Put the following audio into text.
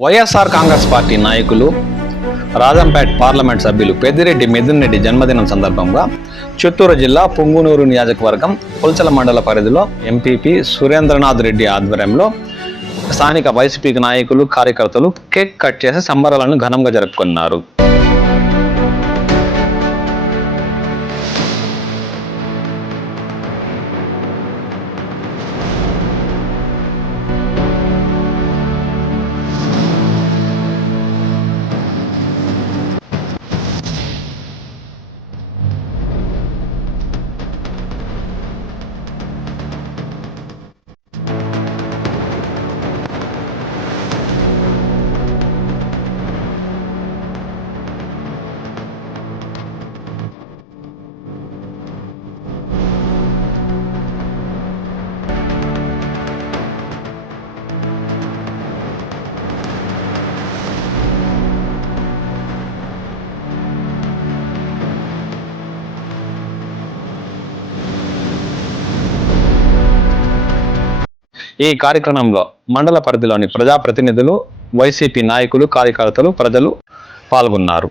YSR Congress party నాయకులు Rajampet parliament సభ్యులు పెద్దిరెడ్డి మిథున్ రెడ్డి జన్మదినం సందర్భంగా చిత్తూరు జిల్లా పుంగునూరు నియోజకవర్గం పుల్చల మండల పరిధిలో ఎంపీపీ సురేంద్రనాథ్ రెడ్డి ఆధ్వర్యంలో స్థానిక వైసీపీ నాయకులు కార్యకర్తలు కేక్ కట్ చేసి సంబరాలను ఘనంగా జరుపుకున్నారు. ఈ కార్యక్రమంలో మండల పరిధిలోని ప్రజాప్రతినిధులు, వైసీపీ నాయకులు, కార్యకర్తలు, ప్రజలు పాల్గొన్నారు.